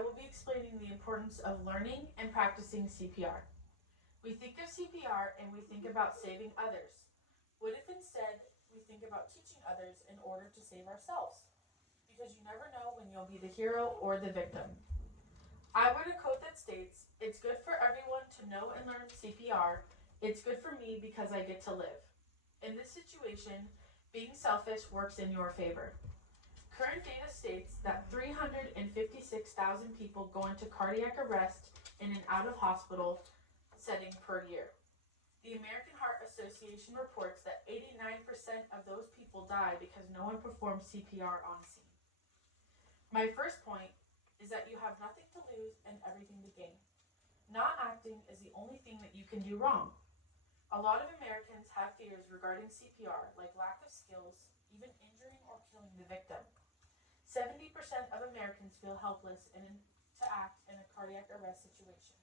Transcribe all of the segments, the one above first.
I will be explaining the importance of learning and practicing CPR. We think of CPR and we think about saving others. What if instead we think about teaching others in order to save ourselves? Because you never know when you'll be the hero or the victim. I wrote a quote that states, "It's good for everyone to know and learn CPR. It's good for me because I get to live." In this situation, being selfish works in your favor. Current data states that 356,000 people go into cardiac arrest in an out-of-hospital setting per year. The American Heart Association reports that 89% of those people die because no one performs CPR on scene. My first point is that you have nothing to lose and everything to gain. Not acting is the only thing that you can do wrong. A lot of Americans have fears regarding CPR, like lack of skills, even injuring or killing the victim. 70% of Americans feel helpless to act in a cardiac arrest situation.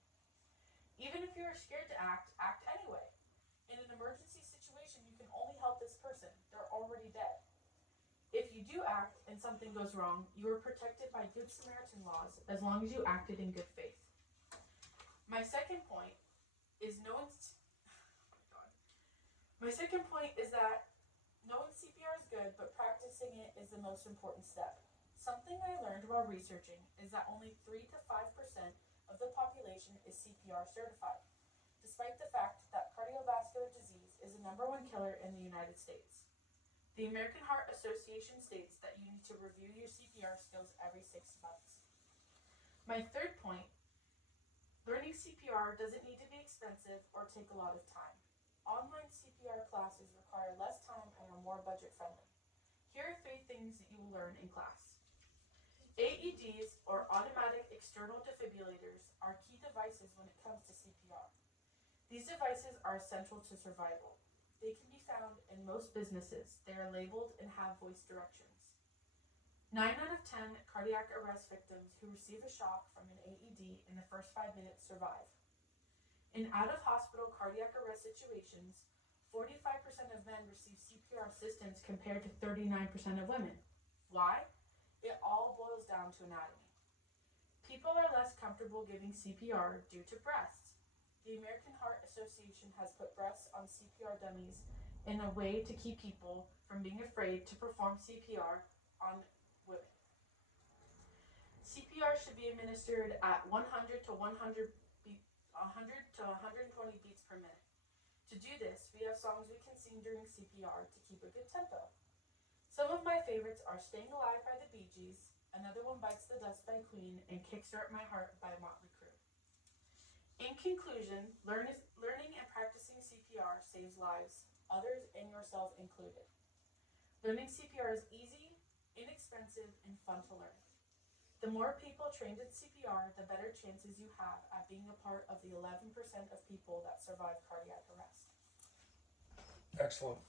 Even if you are scared to act anyway. In an emergency situation, you can only help this person. They're already dead. If you do act and something goes wrong, you are protected by Good Samaritan laws as long as you acted in good faith. My second point is that knowing CPR is good, but practicing it is the most important step. Something I learned while researching is that only 3 to 5% of the population is CPR certified, despite the fact that cardiovascular disease is the #1 killer in the United States. The American Heart Association states that you need to review your CPR skills every 6 months. My third point, learning CPR doesn't need to be expensive or take a lot of time. Online CPR classes require less time and are more budget friendly. Here are 3 things that you will learn in class. AEDs, or automatic external defibrillators, are key devices when it comes to CPR. These devices are essential to survival. They can be found in most businesses. They are labeled and have voice directions. 9 out of 10 cardiac arrest victims who receive a shock from an AED in the first 5 minutes survive. In out-of-hospital cardiac arrest situations, 45% of men receive CPR assistance compared to 39% of women. Why? It all boils down to anatomy. People are less comfortable giving CPR due to breasts. The American Heart Association has put breasts on CPR dummies in a way to keep people from being afraid to perform CPR on women. CPR should be administered at 100 to 120 beats per minute. To do this, we have songs we can sing during CPR to keep a good tempo. Some of my favorites are "Staying Alive" by the Bee Gees, "Another One Bites the Dust" by Queen, and "Kickstart My Heart" by Motley Crue. In conclusion, learning and practicing CPR saves lives, others and yourself included. Learning CPR is easy, inexpensive, and fun to learn. The more people trained in CPR, the better chances you have at being a part of the 11% of people that survive cardiac arrest. Excellent.